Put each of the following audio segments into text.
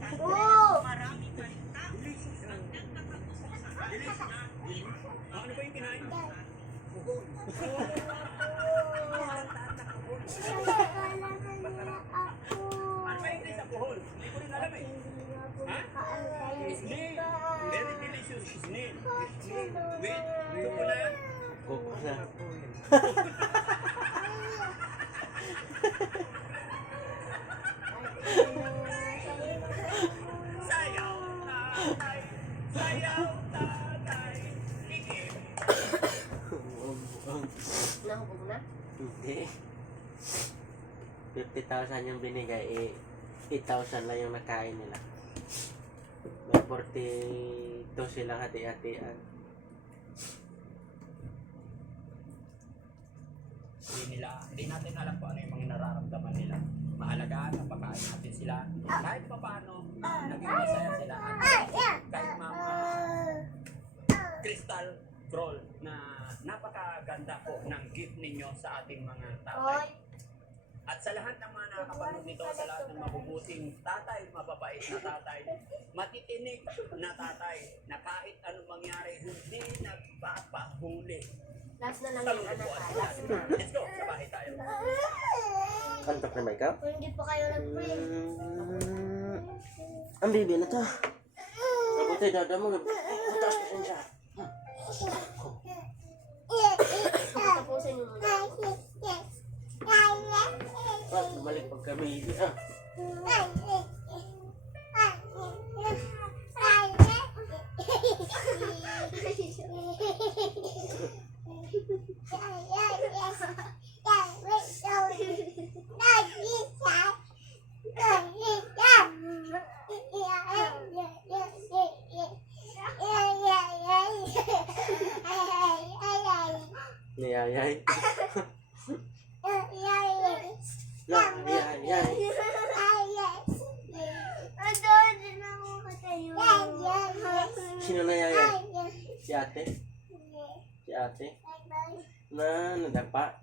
Oo. Ano ba yung kinain? Ano ba yung sa buhol? Hindi ko rin alam eh. Ha? Snail. Very delicious snail. Wait, coconut. Coconut. Sayaw tatay. Sayaw tatay. Ikim. Nahubog na? Hindi. 50,000 yung binigay, eh 8,000 lang yung nakain nila. May 42 sila hati-hatian. Hindi natin alam kung ano yung mga nararamdaman nila. Mahalaga na pakain natin sila. Kahit pa paano, naging masaya sila. At kahit mga crystal scroll na napakaganda po ng gift ninyo sa ating mga tatay. At sa lahat ng mga nakakapanood nito, sa lahat ng mabubuting tatay, mababait na tatay, matitinig na tatay, na kahit anong mangyari, hindi nagpapahuli. Last na lang yung anak ka. Last na. Let's go, sa bahay tayo. Kantok na ba ikaw? Kung hindi pa kayo nag-pray. Ang bibi na to. Mabuti, dada mo. Mataas pa siya. Tapusin mo muna. Bumalik pag kami. Niyayay. Yayay. Sino na yayay? Si ate? Si ate? Na nadapa?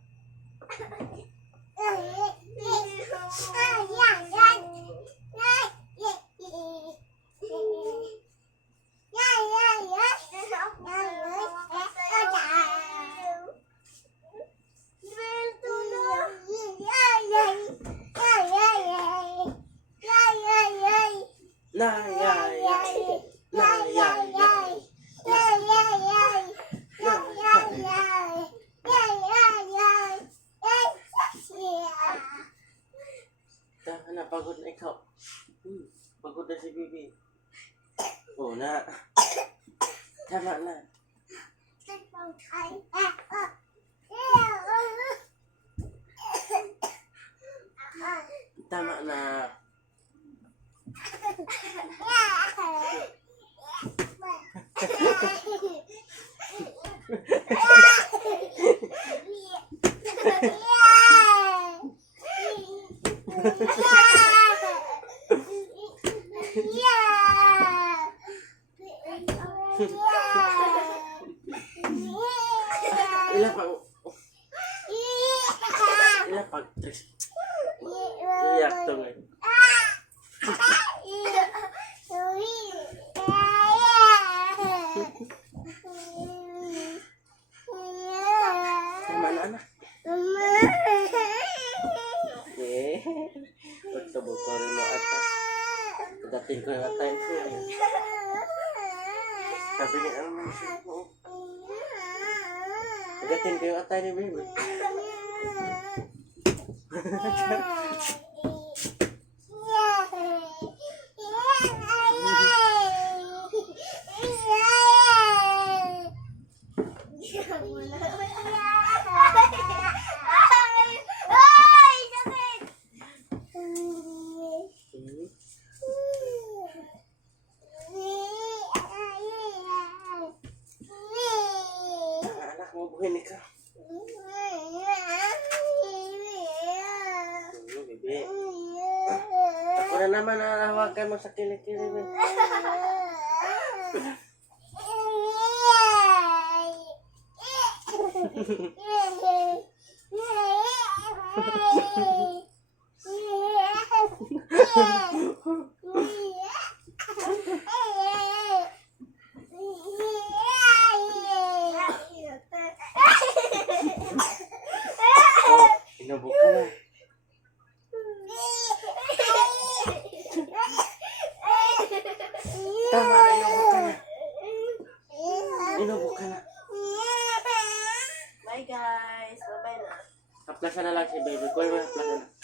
Nayayay. Nayayay. Tama na, pagod na ikaw. Pagod na si Bibi. Oo na. Tama na. Tama na. Ilan pag iyak to ngayon. Tama na anak. Eh, pagtubog ko rin mo ata. Pagdating ko yung atay ko. Sabi niya, ano mo siya mo? Pagdating ko yung atay ni Baby. Anak mo, buhin ka. Bibi. Ako na naman nahawakan mo sa kilikili. Tama na, inubok ka na. Inubok ka na. Bye guys. Bye-bye na. Haplasan na lang si baby. Kuya mo, haplasan na.